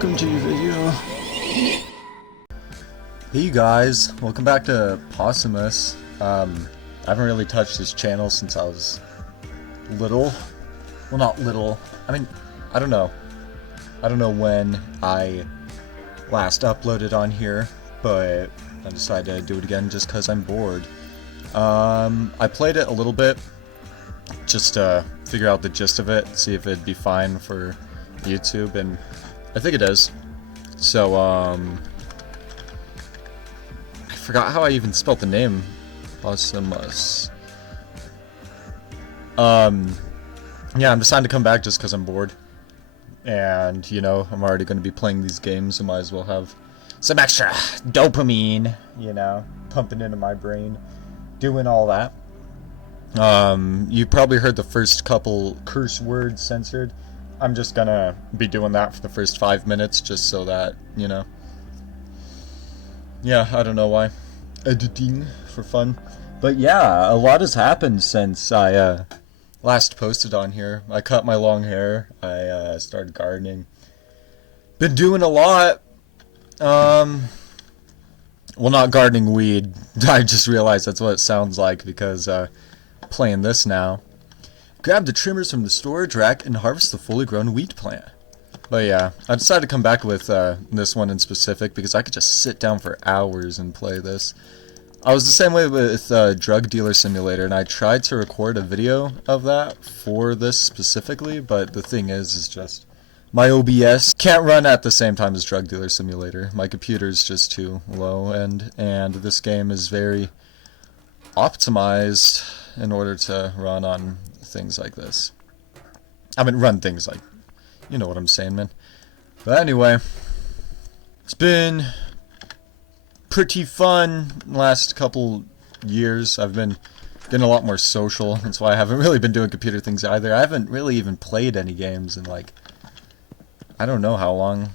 welcome to your video. Hey you guys, welcome back to Possumus. I haven't really touched this channel since I was little. Well, not little. I mean, I don't know. I don't know when I last uploaded on here, but I decided to do it again just because I'm bored. I played it a little bit just to figure out the gist of it, see if it'd be fine for YouTube, and I think it is. So, I forgot how I even spelled the name. Possumus. Yeah, I'm deciding to come back just because I'm bored. And, you know, I'm already going to be playing these games, so might as well have some extra dopamine, you know, pumping into my brain, doing all that. You probably heard the first couple curse words censored. I'm just gonna be doing that for the first 5 minutes, just so that, you know. Yeah, I don't know why. Editing for fun. But yeah, a lot has happened since I last posted on here. I cut my long hair. I started gardening. Been doing a lot. Well, not gardening weed. I just realized that's what it sounds like because playing this now. Grab the trimmers from the storage rack and harvest the fully grown wheat plant. But yeah, I decided to come back with this one in specific because I could just sit down for hours and play this. I was the same way with Drug Dealer Simulator, and I tried to record a video of that for this specifically, but the thing is just my OBS can't run at the same time as Drug Dealer Simulator. My computer's just too low end, and this game is very optimized in order to run on things like this. I mean, run things like, you know what I'm saying, man. But anyway, it's been pretty fun last couple years. I've been getting a lot more social. That's why I haven't really been doing computer things either. I haven't really even played any games in like, I don't know how long.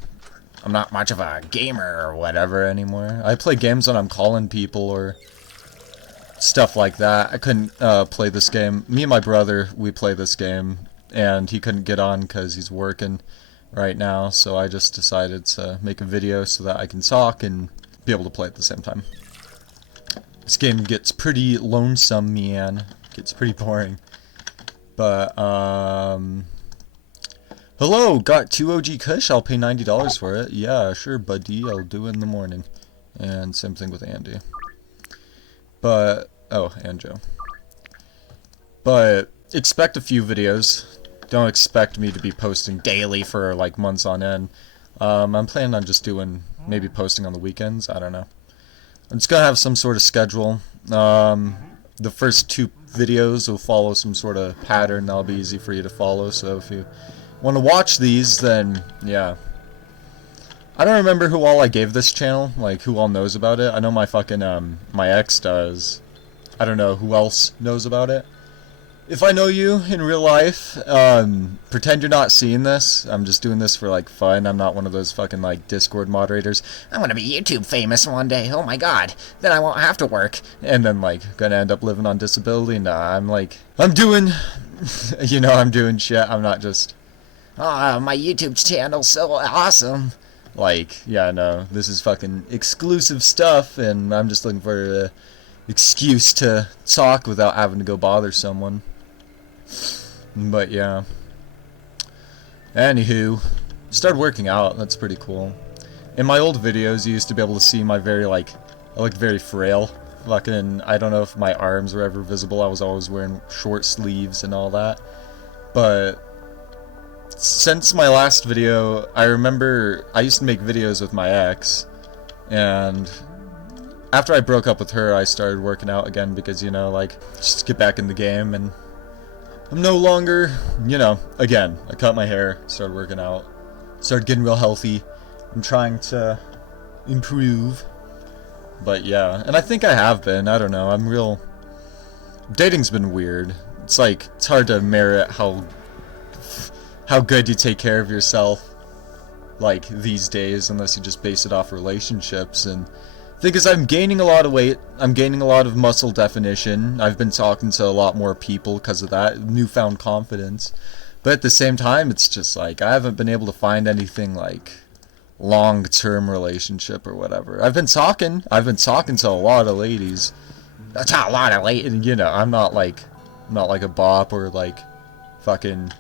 I'm not much of a gamer or whatever anymore. I play games when I'm calling people or stuff like that. I couldn't play this game. Me and my brother, we play this game, and he couldn't get on because he's working right now, so I just decided to make a video so that I can talk and be able to play at the same time. This game gets pretty lonesome, man. Gets pretty boring. But, hello, got 2 OG Kush, I'll pay $90 for it. Yeah, sure, buddy, I'll do it in the morning. And same thing with Andy. But, oh, and Joe. But, expect a few videos. Don't expect me to be posting daily for, like, months on end. I'm planning on just doing, maybe posting on the weekends, I don't know. I'm just gonna have some sort of schedule. The first 2 videos will follow some sort of pattern that'll be easy for you to follow, so if you want to watch these, then, yeah. I don't remember who all I gave this channel, like who all knows about it. I know my fucking, my ex does. I don't know who else knows about it. If I know you in real life, pretend you're not seeing this. I'm just doing this for like fun. I'm not one of those fucking like Discord moderators. I'm gonna be YouTube famous one day, oh my god. Then I won't have to work. And then like, gonna end up living on disability. Nah, I'm like, I'm doing, you know, I'm doing shit. I'm not just, oh, my YouTube channel's so awesome. Like, yeah, no, this is fucking exclusive stuff, and I'm just looking for an excuse to talk without having to go bother someone. But, yeah. Anywho, started working out, that's pretty cool. In my old videos, you used to be able to see my very, like, I looked very frail. Fucking, I don't know if my arms were ever visible, I was always wearing short sleeves and all that. But since my last video, I remember I used to make videos with my ex, and after I broke up with her, I started working out again because, you know, like, just get back in the game, and I'm no longer, you know, again, I cut my hair, started working out, started getting real healthy. I'm trying to improve, but yeah, and I think I have been, I don't know, dating's been weird. It's like, it's hard to merit how good you take care of yourself, like, these days, unless you just base it off relationships. And the thing is, I'm gaining a lot of weight, I'm gaining a lot of muscle definition, I've been talking to a lot more people because of that, newfound confidence. But at the same time, it's just like, I haven't been able to find anything, like, long-term relationship or whatever. I've been talking to a lot of ladies. That's not a lot of ladies, you know. I'm not like a bop or like fucking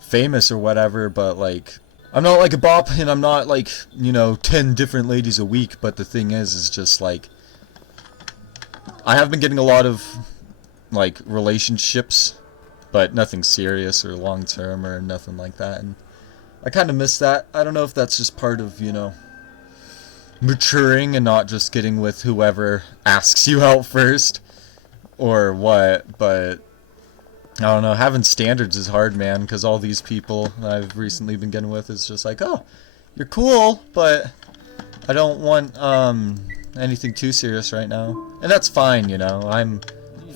famous or whatever, but like I'm not like a bop and I'm not like, you know, 10 different ladies a week, but the thing is just like I have been getting a lot of like relationships, but nothing serious or long term or nothing like that, and I kind of miss that. I don't know if that's just part of, you know, maturing and not just getting with whoever asks you out first or what, but I don't know. Having standards is hard, man, because all these people I've recently been getting with is just like, oh, you're cool, but I don't want anything too serious right now. And that's fine, you know. I'm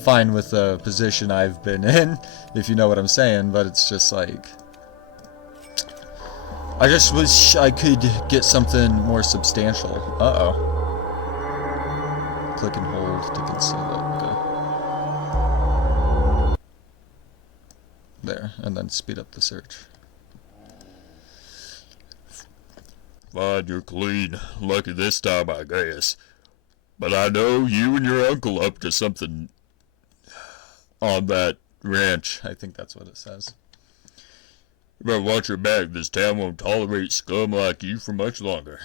fine with the position I've been in, if you know what I'm saying, but it's just like I just wish I could get something more substantial. Uh-oh. Click and hold to conceal it. Okay. There, and then speed up the search. Fine, you're clean. Lucky this time, I guess. But I know you and your uncle up to something on that ranch. I think that's what it says. You better watch your back. This town won't tolerate scum like you for much longer.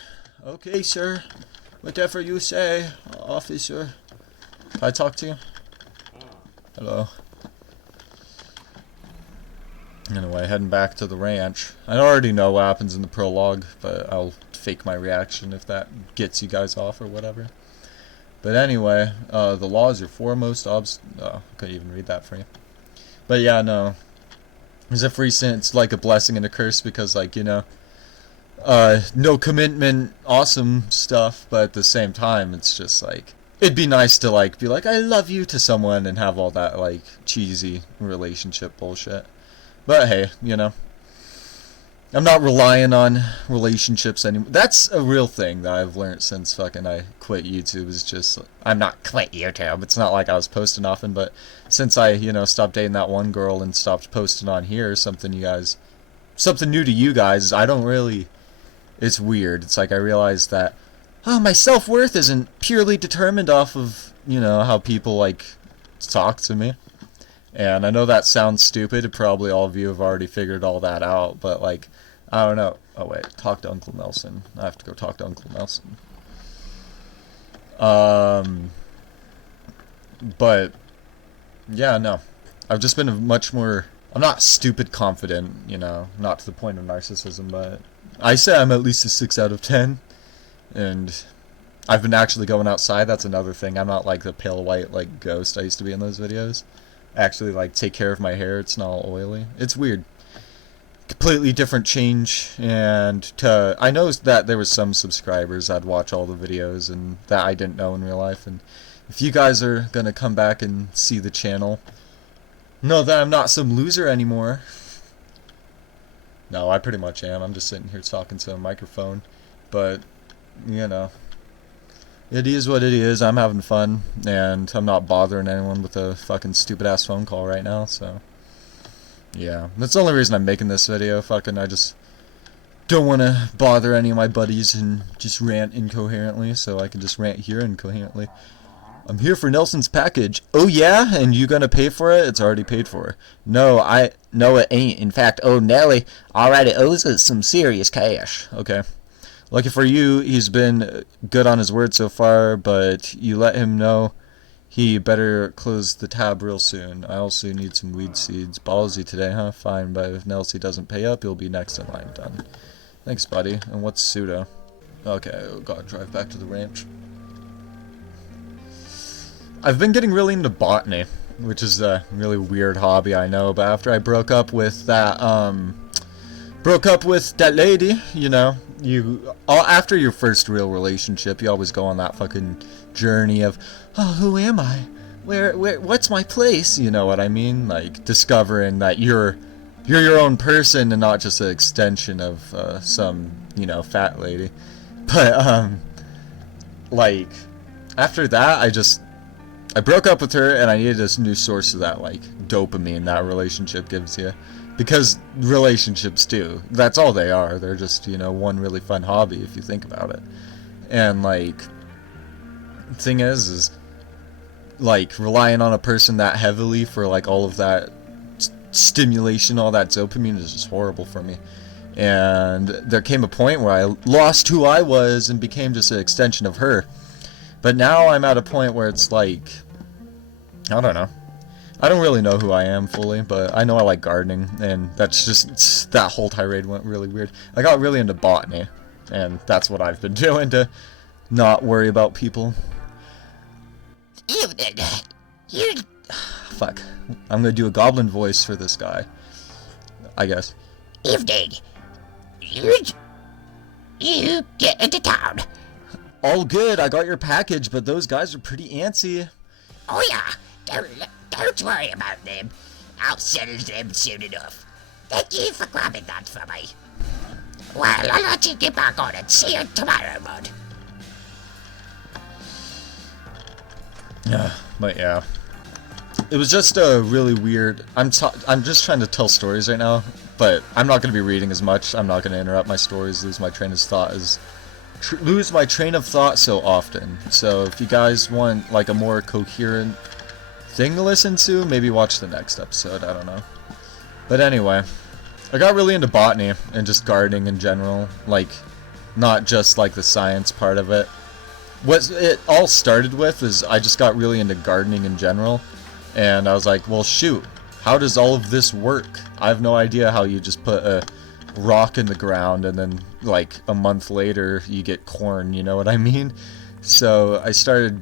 Okay, sir. Whatever you say, officer. Can I talk to you? Hello. Anyway, heading back to the ranch. I already know what happens in the prologue, but I'll fake my reaction if that gets you guys off or whatever. But anyway, the law is your foremost oh, I couldn't even read that for you. But yeah, no. As if recent, it's like a blessing and a curse because, like, you know, no commitment, awesome stuff, but at the same time, it's just like, it'd be nice to, like, be like, I love you to someone and have all that, like, cheesy relationship bullshit. But hey, you know, I'm not relying on relationships anymore. That's a real thing that I've learned since fucking I quit YouTube. Is just I'm not quit YouTube. It's not like I was posting often, but since I, you know, stopped dating that one girl and stopped posting on here, something new to you guys. I don't really. It's weird. It's like I realized that my self-worth isn't purely determined off of, you know, how people like talk to me. And I know that sounds stupid. Probably all of you have already figured all that out, but like, I don't know. Oh wait, talk to Uncle Nelson. I have to go talk to Uncle Nelson. But yeah, no. I've just been much more. I'm not stupid confident, you know, not to the point of narcissism, but I say I'm at least a 6 out of 10, and I've been actually going outside. That's another thing. I'm not like the pale white like ghost I used to be in those videos. Actually like take care of my hair. It's not all oily. It's weird. Completely different change, and I know that there was some subscribers that'd watch all the videos and that I didn't know in real life, and if you guys are gonna come back and see the channel, know that I'm not some loser anymore. No, I pretty much am. I'm just sitting here talking to a microphone, but you know, it is what it is. I'm having fun, and I'm not bothering anyone with a fucking stupid-ass phone call right now, so yeah. That's the only reason I'm making this video. Fucking, I just don't want to bother any of my buddies and just rant incoherently, so I can just rant here incoherently. I'm here for Nelson's package. Oh yeah? And you gonna pay for it? It's already paid for. No, it ain't. In fact, oh Nelly already owes us some serious cash. Okay. Lucky for you, he's been good on his word so far, but you let him know he better close the tab real soon. I also need some weed seeds. Ballsy today, huh? Fine, but if Nelsie doesn't pay up, he'll be next in line. Done. Thanks, buddy. And what's pseudo? Okay, oh god, drive back to the ranch. I've been getting really into botany, which is a really weird hobby, I know, but after I broke up with that lady, you know, after your first real relationship, you always go on that fucking journey of, oh, who am I? What's my place? You know what I mean? Like, discovering that you're your own person and not just an extension of some, you know, fat lady. But, like, after that, I broke up with her, and I needed this new source of that, like, dopamine that relationship gives you. Because relationships do. That's all they are. They're just, you know, one really fun hobby if you think about it. And, like, the thing is, like, relying on a person that heavily for, like, all of that stimulation, all that dopamine is just horrible for me. And there came a point where I lost who I was and became just an extension of her. But now I'm at a point where it's like, I don't know. I don't really know who I am fully, but I know I like gardening, and that's just, that whole tirade went really weird. I got really into botany, and that's what I've been doing to not worry about people. Evening. You... Fuck. I'm gonna do a goblin voice for this guy, I guess. Evening. You get into town. All good, I got your package, but those guys are pretty antsy. Oh yeah, don't worry about them. I'll settle them soon enough. Thank you for grabbing that for me. Well, I'll let you get back on it. See you tomorrow, bud. But yeah. It was just a really weird... I'm just trying to tell stories right now, but I'm not going to be reading as much. I'm not going to interrupt my stories, lose my train of thought so often. So if you guys want like a more coherent thing to listen to, maybe watch the next episode. I don't know. But anyway, I got really into botany and just gardening in general, like not just like the science part of it. What it all started with is I just got really into gardening in general, and I was like, well shoot, how does all of this work? I have no idea how you just put a rock in the ground and then like a month later you get corn, you know what I mean? So I started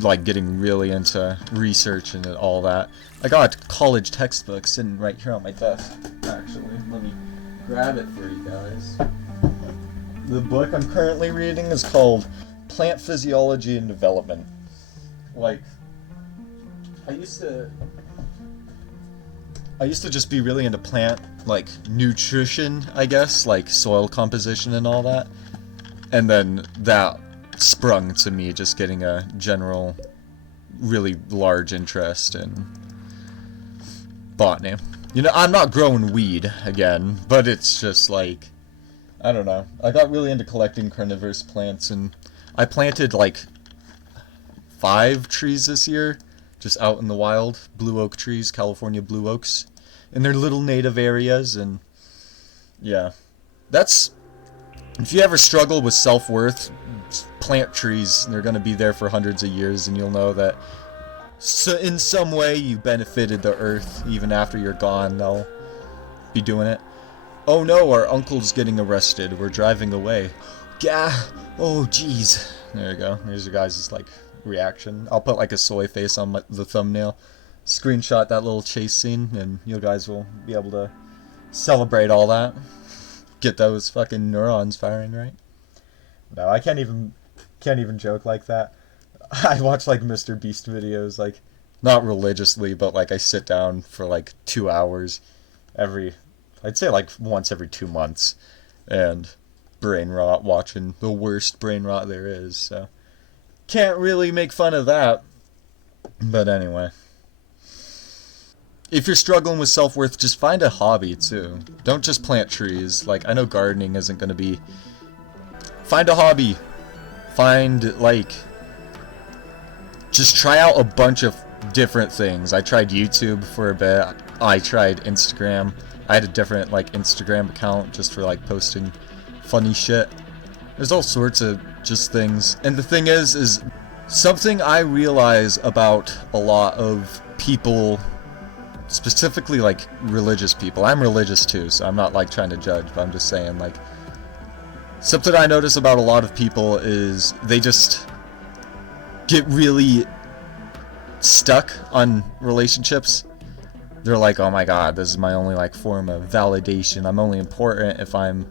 like getting really into research and all that. I got a college textbook sitting right here on my desk, actually. Let me grab it for you guys. The book I'm currently reading is called Plant Physiology and Development. Like, I used to just be really into plant, like, nutrition, I guess, like soil composition and all that. And then that sprung to me just getting a general, really large interest in botany. You know, I'm not growing weed, again, but it's just like, I don't know. I got really into collecting carnivorous plants, and I planted, like, 5 trees this year, just out in the wild. Blue oak trees, California blue oaks, in their little native areas, and yeah. That's, if you ever struggle with self-worth, plant trees. They're gonna be there for hundreds of years, and you'll know that in some way you benefited the earth. Even after you're gone, they'll be doing it. Oh no, our uncle's getting arrested. We're driving away. Gah! Oh jeez. There you go. Here's your guys' like reaction. I'll put like a soy face on the thumbnail. Screenshot that little chase scene, and you guys will be able to celebrate all that. Get those fucking neurons firing, right? No, I can't even joke like that. I watch like Mr. Beast videos, like not religiously, but like I sit down for like 2 hours I'd say like once every 2 months, and brain rot, watching the worst brain rot there is, so can't really make fun of that. But anyway, if you're struggling with self-worth, just find a hobby too. Don't just plant trees. Like, I know gardening isn't gonna be... Find a hobby. Find, like... Just try out a bunch of different things. I tried YouTube for a bit. I tried Instagram. I had a different, like, Instagram account just for, like, posting funny shit. There's all sorts of just things. And the thing is something I realize about a lot of people, specifically, like, religious people. I'm religious, too, so I'm not, like, trying to judge, but I'm just saying, like, something I notice about a lot of people is they just get really stuck on relationships. They're like, oh my god, this is my only like form of validation. I'm only important if I'm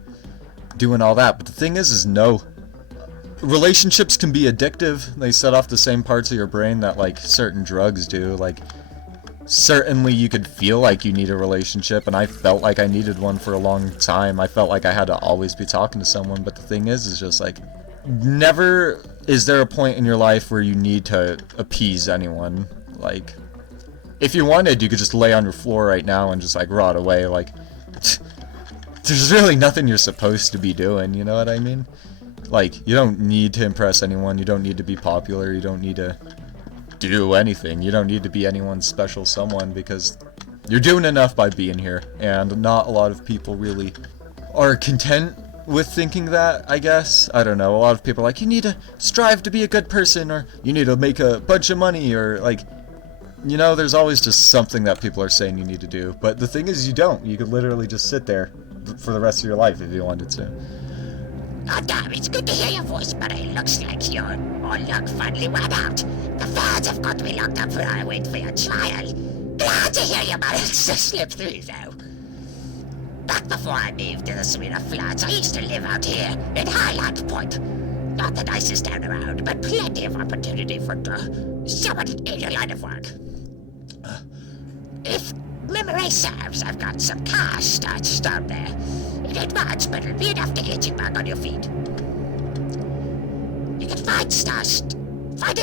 doing all that. But the thing is no. Relationships can be addictive. They set off the same parts of your brain that like certain drugs do. Like, certainly you could feel like you need a relationship, and I felt like I needed one for a long time. I felt like I had to always be talking to someone, but the thing is just like, never is there a point in your life where you need to appease anyone. Like, if you wanted, you could just lay on your floor right now and just, like, rot away, like, there's really nothing you're supposed to be doing, you know what I mean? Like, you don't need to impress anyone, you don't need to be popular, you don't need to do anything, you don't need to be anyone's special someone, because you're doing enough by being here, and not a lot of people really are content with thinking that, I guess. I don't know, a lot of people are like, you need to strive to be a good person, or you need to make a bunch of money, or, like, you know, there's always just something that people are saying you need to do, but the thing is you don't. You could literally just sit there for the rest of your life if you wanted to. Oh, damn, it's good to hear your voice, but it looks like you're all look finally went out. The fans have got me locked up while I wait for your trial. Glad to hear you managed to slip through, though. Back before I moved to the Serena Flats, I used to live out here in Highland Point. Not the nicest town around, but plenty of opportunity for someone in your line of work. If memory serves, I've got some cash stashed down there. It ain't much, but it'll be enough to get you back on your feet. You can find it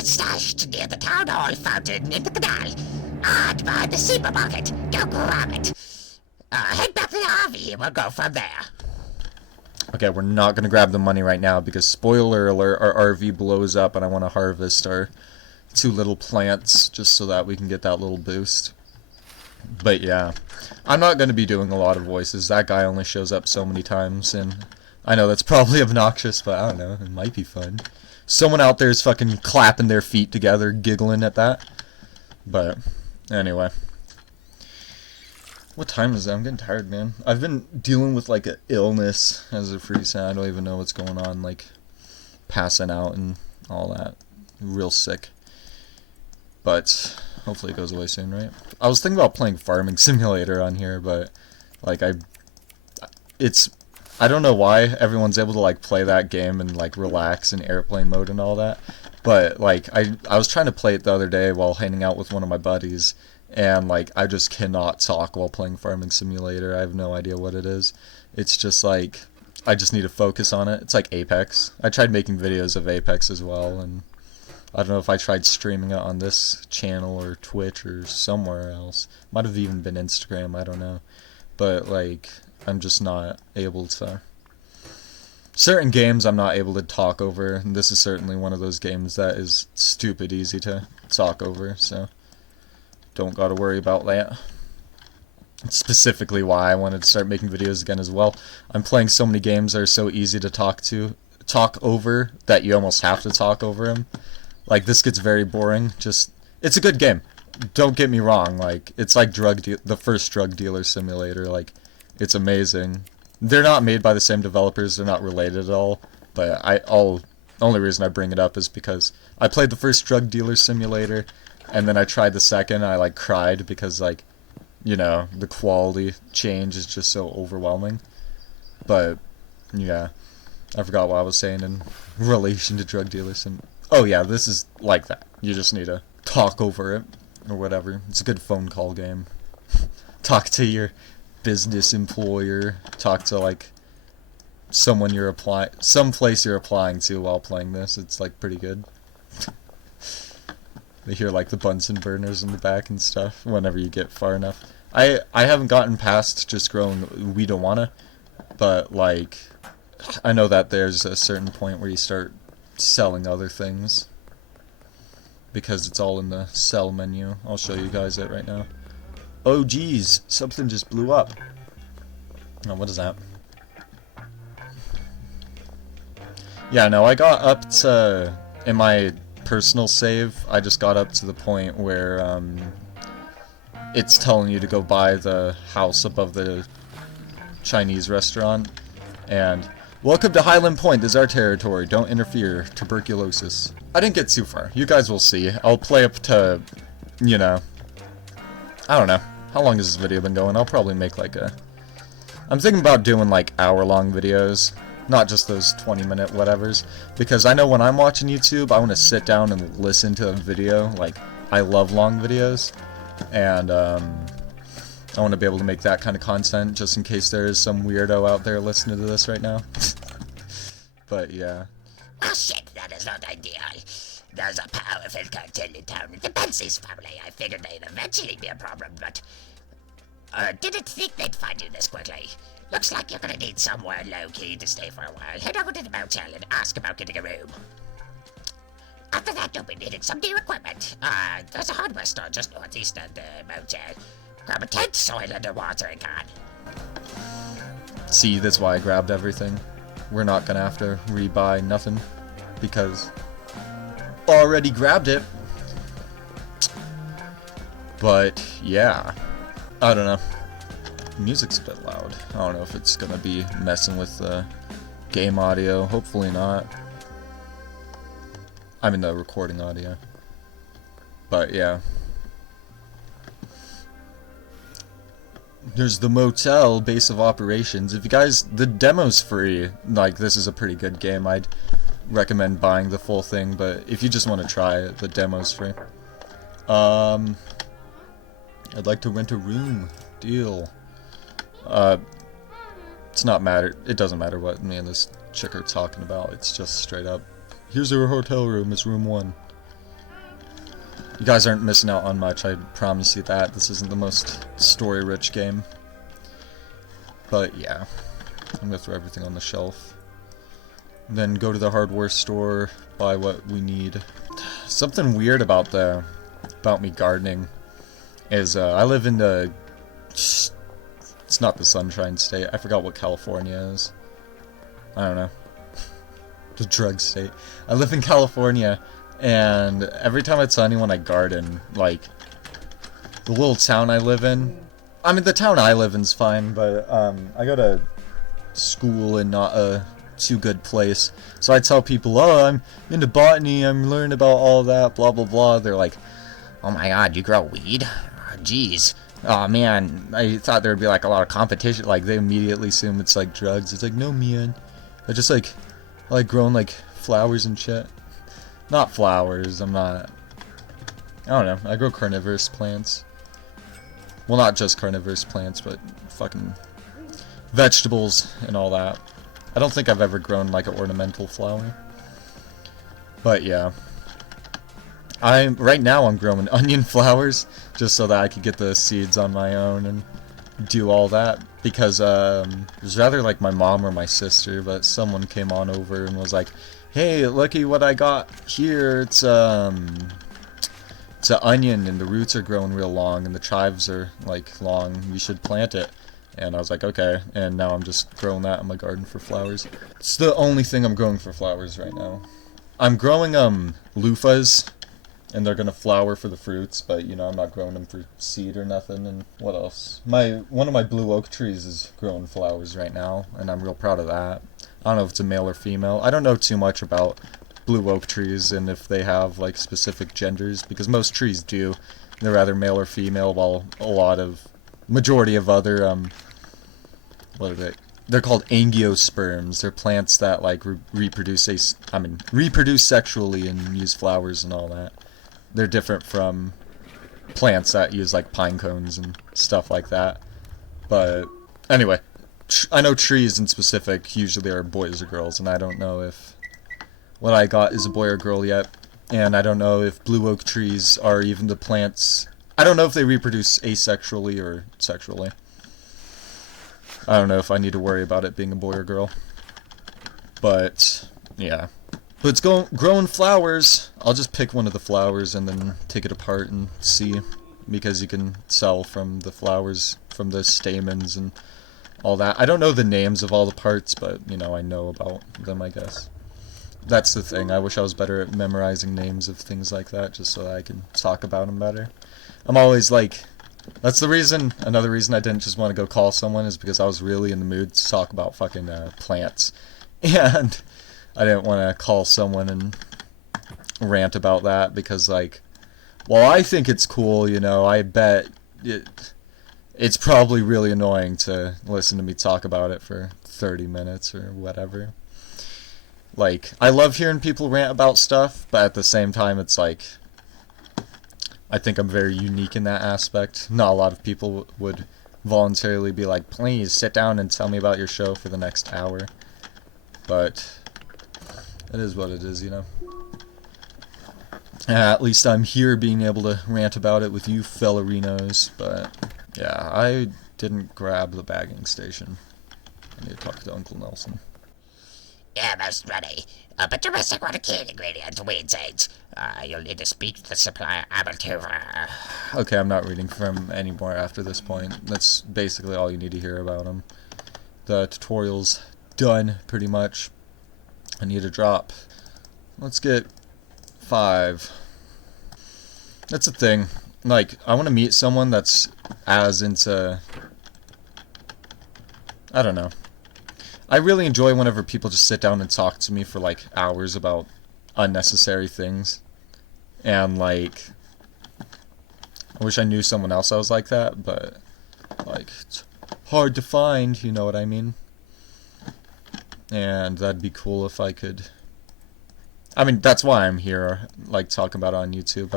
stashed near the town hall fountain in the canal, and by the supermarket. Go grab it. Head back to the RV and we'll go from there. Okay, we're not gonna grab the money right now because, spoiler alert, our RV blows up and I want to harvest our 2 little plants just so that we can get that little boost. But yeah, I'm not going to be doing a lot of voices. That guy only shows up so many times, and I know that's probably obnoxious, but I don't know, it might be fun. Someone out there is fucking clapping their feet together, giggling at that. But anyway, what time is it? I'm getting tired, man. I've been dealing with like an illness as a free sound. I don't even know what's going on, like passing out and all that. Real sick. But hopefully it goes away soon, right? I was thinking about playing Farming Simulator on here, but like I don't know why everyone's able to like play that game and like relax in airplane mode and all that. But like I was trying to play it the other day while hanging out with one of my buddies, and like I just cannot talk while playing Farming Simulator. I have no idea what it is. It's just like I just need to focus on it. It's like Apex. I tried making videos of Apex as well, and I don't know if I tried streaming it on this channel or Twitch or somewhere else. Might have even been Instagram, I don't know. But, like, I'm just not able to... Certain games I'm not able to talk over, and this is certainly one of those games that is stupid easy to talk over, so don't gotta worry about that. That's specifically why I wanted to start making videos again as well. I'm playing so many games that are so easy to talk over, that you almost have to talk over them. Like, this gets very boring. It's a good game. Don't get me wrong. Like, it's like the first drug dealer simulator. Like, it's amazing. They're not made by the same developers. They're not related at all. But the only reason I bring it up is because I played the first drug dealer simulator, and then I tried the second, and I, like, cried because, like, you know, the quality change is just so overwhelming. But, yeah. I forgot what I was saying in relation to drug dealers. Oh yeah, this is like that. You just need to talk over it, or whatever. It's a good phone call game. Talk to your business employer. Talk to, like, some place you're applying to while playing this. It's, like, pretty good. They hear, like, the Bunsen burners in the back and stuff whenever you get far enough. I haven't gotten past just growing weed wanna, but, like, I know that there's a certain point where you start selling other things, because it's all in the sell menu. I'll show you guys it right now. Oh geez, something just blew up. Oh, what is that? Yeah, no, I got up to, in my personal save, I just got up to the point where it's telling you to go buy the house above the Chinese restaurant, and welcome to Highland Point, this is our territory, don't interfere, tuberculosis. I didn't get too far, you guys will see. I'll play up to, you know, I don't know, how long has this video been going? I'll probably make like I'm thinking about doing like hour-long videos, not just those 20-minute whatevers, because I know when I'm watching YouTube, I want to sit down and listen to a video. Like, I love long videos, and I want to be able to make that kind of content, just in case there is some weirdo out there listening to this right now. But yeah. Oh shit, that is not ideal. There's a powerful cartel in town with the Benzie's family. I figured they'd eventually be a problem, but didn't think they'd find you this quickly. Looks like you're gonna need somewhere low-key to stay for a while. Head over to the motel and ask about getting a room. After that, you'll be needing some new equipment. There's a hardware store just northeast of the motel. Grab a tent, soil, and a watering can. See, that's why I grabbed everything. We're not gonna have to rebuy nothing, because already grabbed it. But yeah, I don't know. Music's a bit loud. I don't know if it's gonna be messing with the game audio. Hopefully not. I mean the recording audio. But yeah. There's the motel base of operations. If you guys, the demo's free. Like, this is a pretty good game. I'd recommend buying the full thing, but if you just want to try it, the demo's free. I'd like to rent a room. Deal. It's not matter. It doesn't matter what me and this chick are talking about. It's just straight up. Here's our hotel room. It's room 1. You guys aren't missing out on much, I promise you that. This isn't the most story-rich game. But yeah, I'm gonna throw everything on the shelf. Then go to the hardware store, buy what we need. Something weird about me gardening is I live in the... It's not the Sunshine State. I forgot what California is. I don't know. The drug state. I live in California. And every time I tell anyone I garden, like, the little town I live in, I mean, the town I live in's fine, but, I go to school in not a too good place, so I tell people, oh, I'm into botany, I'm learning about all that, blah, blah, blah. They're like, oh my god, you grow weed? Oh, jeez. Oh man, I thought there'd be, like, a lot of competition. Like, they immediately assume it's, like, drugs. It's like, no, man. I just, like, I like growing, like, flowers and shit. Not flowers, I don't know, I grow carnivorous plants. Well, not just carnivorous plants, but fucking vegetables and all that. I don't think I've ever grown like an ornamental flower. But yeah. Right now I'm growing onion flowers, just so that I could get the seeds on my own and do all that. Because it was rather like my mom or my sister, but someone came on over and was like, hey, looky what I got here. It's an onion, and the roots are growing real long, and the chives are, like, long. You should plant it. And I was like, okay. And now I'm just growing that in my garden for flowers. It's the only thing I'm growing for flowers right now. I'm growing, loofahs, and they're gonna flower for the fruits, but, you know, I'm not growing them for seed or nothing. And what else? One of my blue oak trees is growing flowers right now, and I'm real proud of that. I don't know if it's a male or female. I don't know too much about blue oak trees and if they have, like, specific genders, because most trees do. They're either male or female, while majority of other, what are they? They're called angiosperms. They're plants that, like, reproduce sexually and use flowers and all that. They're different from plants that use, like, pine cones and stuff like that. But, anyway. I know trees in specific usually are boys or girls, and I don't know if what I got is a boy or girl yet. And I don't know if blue oak trees are even the plants. I don't know if they reproduce asexually or sexually. I don't know if I need to worry about it being a boy or girl. But, yeah. But it's growing flowers. I'll just pick one of the flowers and then take it apart and see. Because you can sell from the flowers, from the stamens and all that. I don't know the names of all the parts, but, you know, I know about them, I guess. That's the thing. I wish I was better at memorizing names of things like that, just so that I can talk about them better. I'm always like... That's the reason, another reason I didn't just want to go call someone is because I was really in the mood to talk about fucking plants. And I didn't want to call someone and rant about that because, like, well, I think it's cool, you know, I bet it's probably really annoying to listen to me talk about it for 30 minutes or whatever. Like, I love hearing people rant about stuff, but at the same time, it's like, I think I'm very unique in that aspect. Not a lot of people would voluntarily be like, please sit down and tell me about your show for the next hour. But it is what it is, you know. At least I'm here being able to rant about it with you fellerinos, but yeah, I didn't grab the bagging station. I need to talk to Uncle Nelson. Yeah, most ready. But you must want a key ingredient to Weed's aids. You'll need to speak to the supplier Abertuver. Okay, I'm not reading from anymore after this point. That's basically all you need to hear about him. The tutorial's done, pretty much. I need a drop. Let's get 5. That's the thing. Like, I want to meet someone that's as into... I don't know. I really enjoy whenever people just sit down and talk to me for, like, hours about unnecessary things. And, like... I wish I knew someone else that was like that, but... Like, it's hard to find, you know what I mean? And that'd be cool if I could... I mean, that's why I'm here, like, talking about it on YouTube.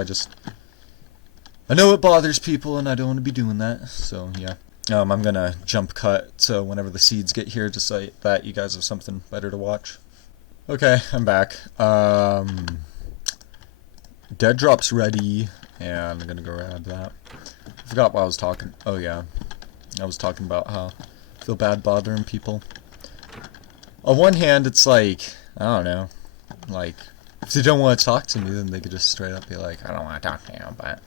I know it bothers people, and I don't want to be doing that, so, yeah. I'm gonna jump cut so whenever the seeds get here, just so that you guys have something better to watch. Okay, I'm back. Dead drop's ready, and I'm gonna go grab that. I forgot what I was talking. Oh, yeah. I was talking about how I feel bad bothering people. On one hand, it's like, I don't know, like, if they don't want to talk to me, then they could just straight up be like, I don't want to talk to you, but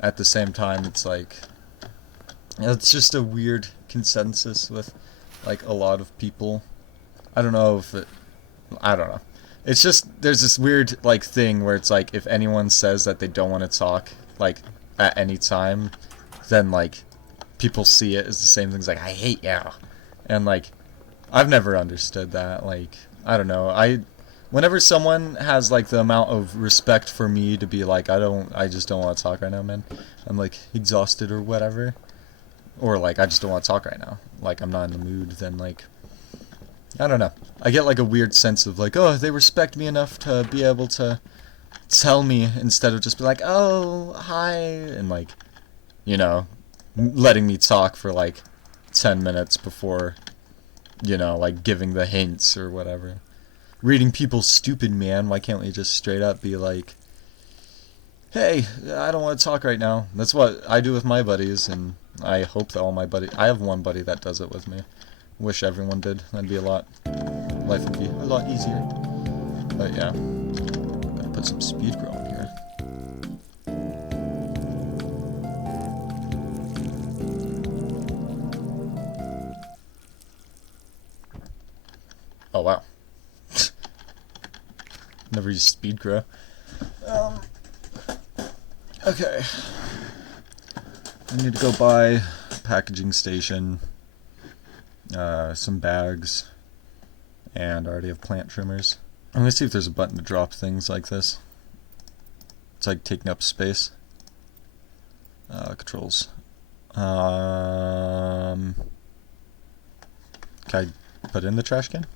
at the same time, it's like, it's just a weird consensus with, like, a lot of people. I don't know if it, I don't know. It's just, there's this weird, like, thing where it's like, if anyone says that they don't want to talk, like, at any time, then, like, people see it as the same thing as, like, I hate you. And, like, I've never understood that. Like, I don't know. Whenever someone has, like, the amount of respect for me to be like, I just don't want to talk right now, man. I'm, like, exhausted or whatever. Or, like, I just don't want to talk right now. Like, I'm not in the mood, then, like, I don't know. I get, like, a weird sense of, like, oh, they respect me enough to be able to tell me instead of just be like, oh, hi, and, like, you know, letting me talk for, like, 10 minutes before, you know, like, giving the hints or whatever. Reading people's stupid, man. Why can't we just straight up be like, hey, I don't want to talk right now. That's what I do with my buddies, and I hope that all my buddies... I have one buddy that does it with me. Wish everyone did. That'd be a lot... Life would be a lot easier. But yeah. Gotta put some speed grow in here. Oh, wow. Never used speed grow. Okay. I need to go buy a packaging station, some bags, and I already have plant trimmers. I'm gonna see if there's a button to drop things like this. It's like taking up space. Controls. Can I put it in the trash can?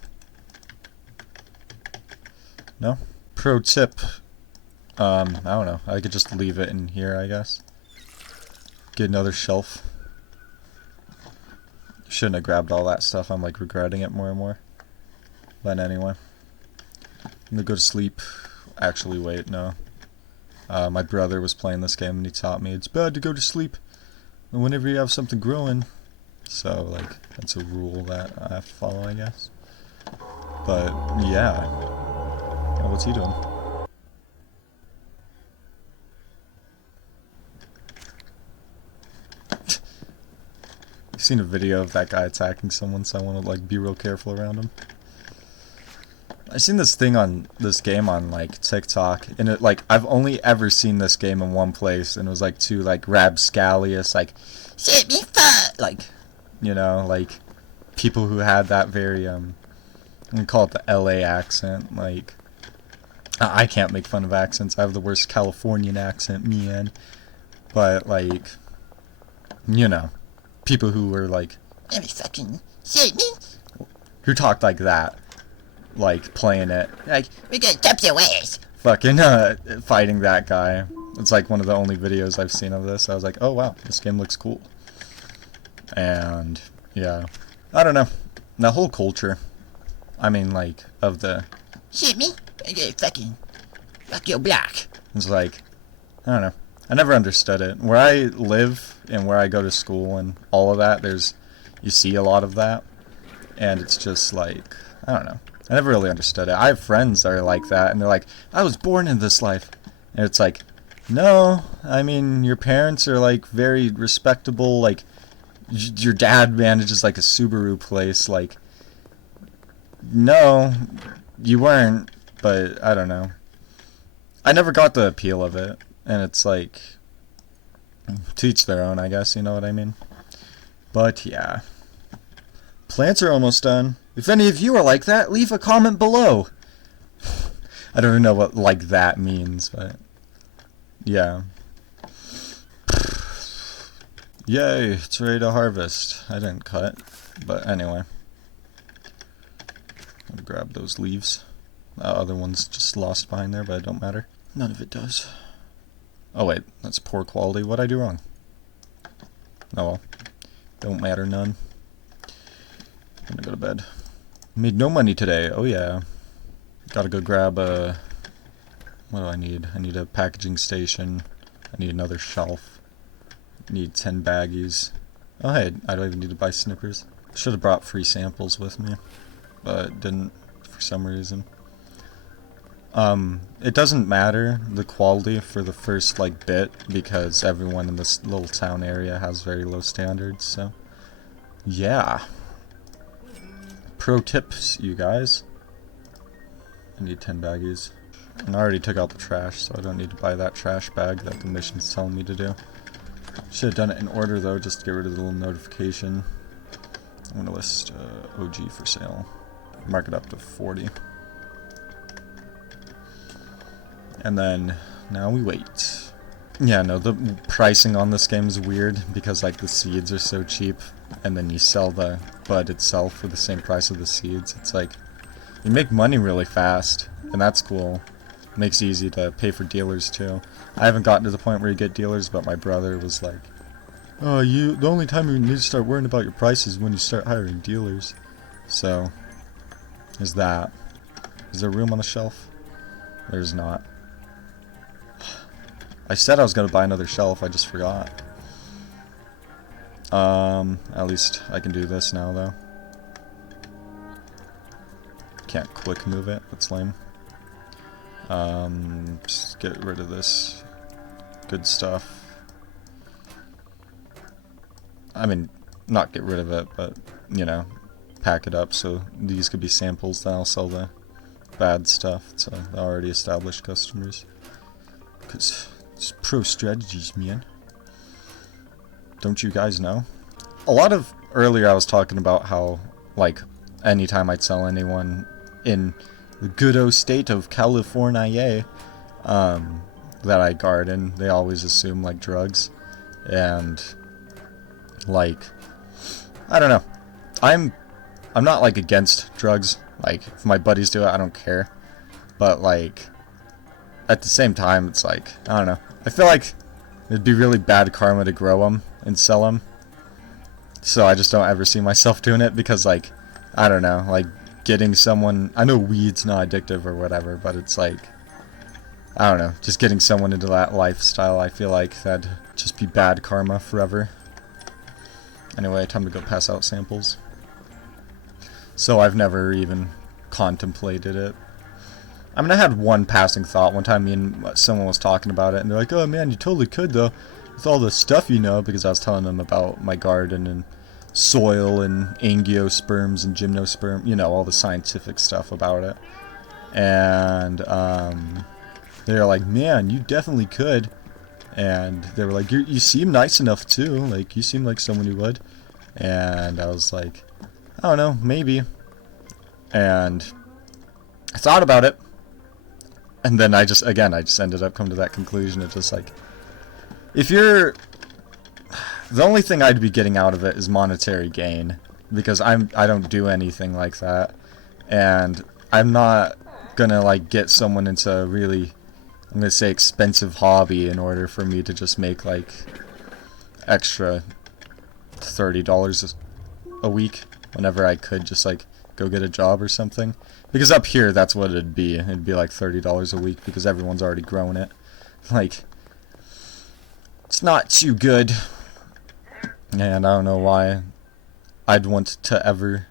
No? Pro tip. I don't know. I could just leave it in here, I guess. Get another shelf. Shouldn't have grabbed all that stuff. I'm like regretting it more and more. But anyway. I'm gonna go to sleep. Actually, wait, no. My brother was playing this game and he taught me it's bad to go to sleep whenever you have something growing. So, like, that's a rule that I have to follow, I guess. But, yeah. Oh, what's he doing? I've seen a video of that guy attacking someone, so I want to, like, be real careful around him. I've seen this thing on this game on, like, TikTok, and it, like, I've only ever seen this game in one place, and it was, like, two, like, rapscallious, like, shit me fuck, like, you know, like, people who had that very, I'm gonna call it the LA accent, like, I can't make fun of accents, I have the worst Californian accent, man, but, like, you know, people who were, like, let me fucking shit me, who talked like that. Like, playing it. Like, we gotta top your ways. Fucking, fighting that guy. It's like one of the only videos I've seen of this. I was like, oh wow, this game looks cool. And, yeah. I don't know. The whole culture. I mean, like, of the... Shit me? I gotta fucking... Fuck your block. It's like, I don't know. I never understood it. Where I live and where I go to school and all of that, you see a lot of that. And it's just like, I don't know. I never really understood it. I have friends that are like that, and they're like, I was born in this life. And it's like, no, I mean, your parents are like very respectable, like, your dad manages like a Subaru place, like, no, you weren't, but I don't know. I never got the appeal of it, and it's like, to each their own, I guess, you know what I mean? But yeah. Plants are almost done. If any of you are like that, leave a comment below. I don't even know what like that means, but yeah. Yay, it's ready to harvest. I didn't cut, but anyway. I'm gonna grab those leaves. Other one's just lost behind there, but it don't matter. None of it does. Oh wait, that's poor quality. What'd I do wrong? Oh well. Don't matter none. I'm gonna go to bed. Made no money today. Oh yeah. Gotta go grab a... What do I need? I need a packaging station. I need another shelf. I need 10 baggies. Oh hey, I don't even need to buy snippers. Should have brought free samples with me, but didn't for some reason. It doesn't matter the quality for the first like bit because everyone in this little town area has very low standards, so yeah. Pro tips, you guys. I need 10 baggies. And I already took out the trash, so I don't need to buy that trash bag that the mission's telling me to do. Should have done it in order though, just to get rid of the little notification. I'm gonna list OG for sale. Mark it up to 40. And then, now we wait. Yeah, no, the pricing on this game is weird because like the seeds are so cheap and then you sell the bud itself for the same price of the seeds. It's like, you make money really fast, and that's cool. Makes it easy to pay for dealers too. I haven't gotten to the point where you get dealers, but my brother was like, oh, the only time you need to start worrying about your prices is when you start hiring dealers. So, there's that. Is there room on the shelf? There's not. I said I was going to buy another shelf, I just forgot. At least I can do this now, though. Can't quick move it, that's lame. Just get rid of this good stuff. I mean, not get rid of it, but, you know, pack it up so these could be samples, then I'll sell the bad stuff to the already established customers. Because it's pro strategies, man. Don't you guys know? Earlier I was talking about how, like, anytime I'd sell anyone in the good old state of California, that I garden, they always assume, like, drugs. And, like, I don't know. I'm not, like, against drugs. Like, if my buddies do it, I don't care. But, like, at the same time, it's like, I don't know. I feel like it'd be really bad karma to grow them and sell them. So I just don't ever see myself doing it because, like, I don't know, like, getting someone... I know weed's not addictive or whatever, but it's like, I don't know, just getting someone into that lifestyle, I feel like that'd just be bad karma forever. Anyway, time to go pass out samples. So I've never even contemplated it. I mean, I had one passing thought. One time me and someone was talking about it, and they're like, oh man, you totally could though, with all the stuff you know, because I was telling them about my garden and soil and angiosperms and gymnosperm, you know, all the scientific stuff about it. And they're like, man, you definitely could. And they were like, you seem nice enough too, like, you seem like someone who would. And I was like, I don't know, maybe. And I thought about it. And then I just ended up coming to that conclusion. It's just like, if you're... The only thing I'd be getting out of it is monetary gain. Because I don't do anything like that. And I'm not gonna, like, get someone into a really, I'm gonna say, expensive hobby in order for me to just make, like, extra $30 a week. Whenever I could just, like, go get a job or something. Because up here, that's what it'd be. It'd be like $30 a week because everyone's already grown it. Like, it's not too good. And I don't know why I'd want to ever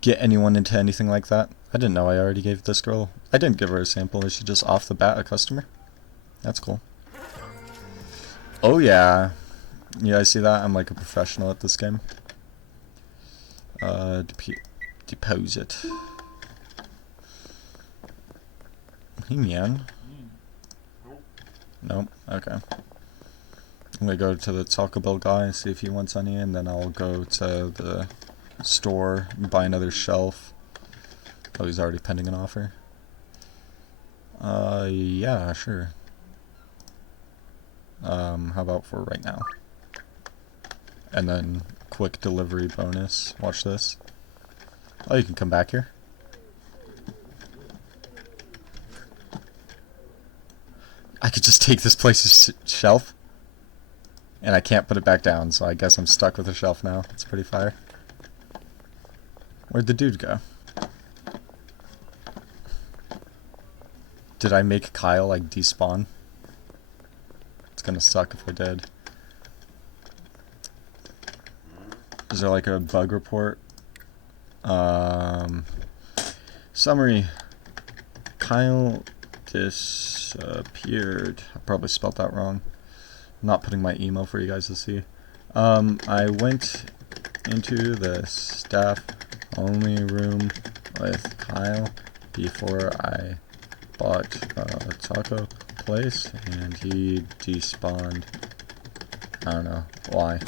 get anyone into anything like that. I didn't know I already gave this girl... I didn't give her a sample. Is she just off the bat a customer? That's cool. Oh yeah. You guys see that? I'm like a professional at this game. Depose it. Hey man. Nope. Okay. I'm gonna go to the Taco Bell guy and see if he wants any, and then I'll go to the store and buy another shelf. Oh, he's already pending an offer. Yeah, sure. How about for right now? And then quick delivery bonus. Watch this. Oh, you can come back here. I could just take this place's shelf. And I can't put it back down, so I guess I'm stuck with a shelf now. It's pretty fire. Where'd the dude go? Did I make Kyle, like, despawn? It's gonna suck if I did. Is there, like, a bug report? Summary. Kyle disappeared. I probably spelled that wrong. I'm not putting my email for you guys to see. I went into the staff-only room with Kyle before I bought a taco place, and he despawned. I don't know why.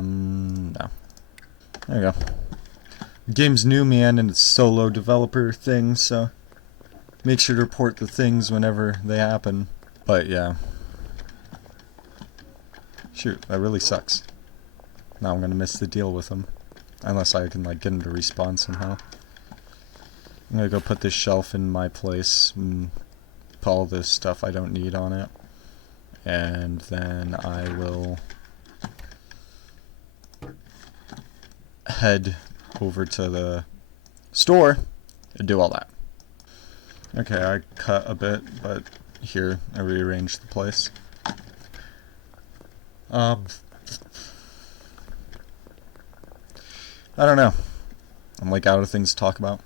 No. There you go. The game's new, man, and it's solo developer thing, so make sure to report the things whenever they happen. But yeah. Shoot, that really sucks. Now I'm gonna miss the deal with him. Unless I can, like, get him to respawn somehow. I'm gonna go put this shelf in my place and put all this stuff I don't need on it. And then I will head over to the store and do all that. Okay, I cut a bit, but here I rearranged the place. I don't know. I'm like out of things to talk about.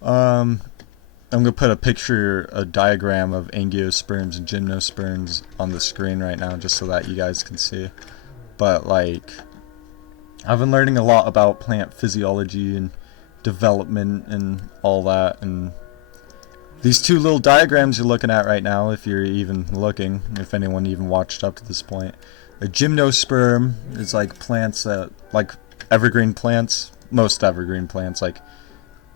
I'm gonna put a diagram of angiosperms and gymnosperms on the screen right now, just so that you guys can see. But like, I've been learning a lot about plant physiology and development and all that, and these two little diagrams you're looking at right now, if you're even looking, if anyone even watched up to this point. A gymnosperm is like plants that, like evergreen plants, most evergreen plants, like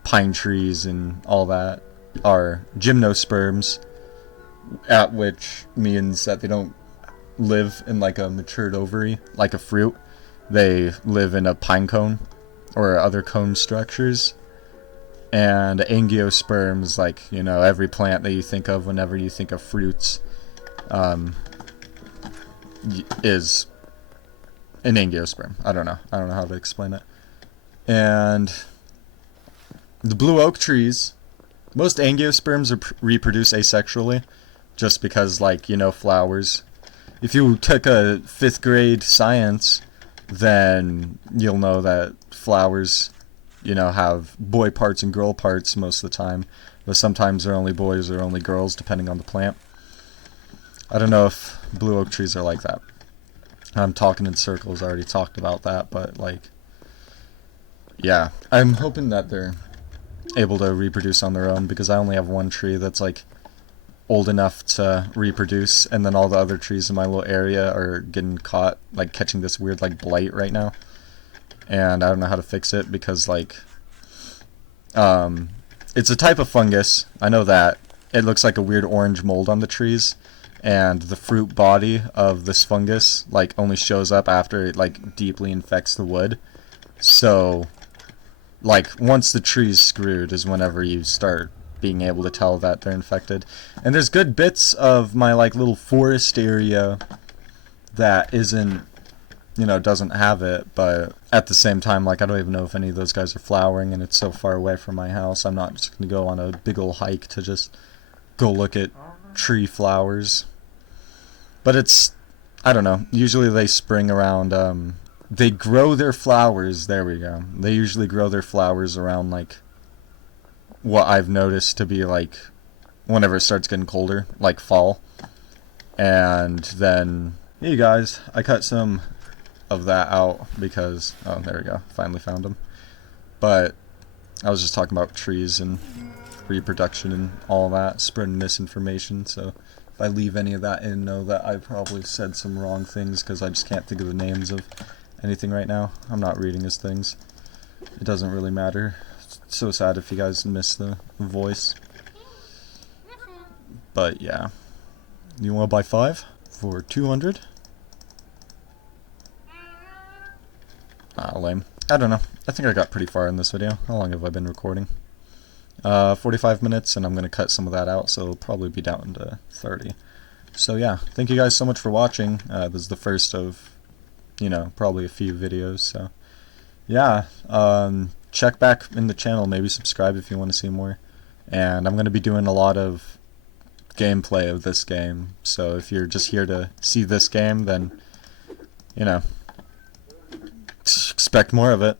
pine trees and all that, are gymnosperms, at which means that they don't live in like a matured ovary, like a fruit. They live in a pine cone or other cone structures. And angiosperms, like, you know, every plant that you think of whenever you think of fruits, is an angiosperm. I don't know how to explain it. And the blue oak trees, most angiosperms reproduce asexually, just because, like, you know, flowers. If you took a 5th grade science, then you'll know that flowers, you know, have boy parts and girl parts most of the time, but sometimes they're only boys or only girls, depending on the plant. I don't know if blue oak trees are like that. I'm talking in circles, I already talked about that, but like, yeah. I'm hoping that they're able to reproduce on their own, because I only have one tree that's like old enough to reproduce, and then all the other trees in my little area are getting caught, like catching this weird like blight right now. And I don't know how to fix it, because like it's a type of fungus, I know that. It looks like a weird orange mold on the trees, and the fruit body of this fungus like only shows up after it like deeply infects the wood. So like once the tree's screwed is whenever you start being able to tell that they're infected. And there's good bits of my like little forest area that isn't you know, doesn't have it, but at the same time, like, I don't even know if any of those guys are flowering, and it's so far away from my house. I'm not just gonna go on a big ol' hike to just go look at tree flowers. But it's, I don't know, usually they spring around, they grow their flowers, there we go. They usually grow their flowers around, like, what I've noticed to be, like, whenever it starts getting colder, like fall. And then, hey guys, I cut some of that out because, oh, there we go, finally found them. But I was just talking about trees and reproduction and all that, spreading misinformation, so if I leave any of that in, know that I probably said some wrong things because I just can't think of the names of anything right now. I'm not reading his things. It doesn't really matter. It's so sad if you guys miss the voice. But yeah. You want to buy 5 for 200? Ah, lame. I don't know. I think I got pretty far in this video. How long have I been recording? 45 minutes, and I'm going to cut some of that out, so it'll probably be down to 30. So yeah, thank you guys so much for watching. This is the first of, you know, probably a few videos, so yeah. Check back in the channel, maybe subscribe if you want to see more. And I'm going to be doing a lot of gameplay of this game, so if you're just here to see this game, then, you know, expect more of it.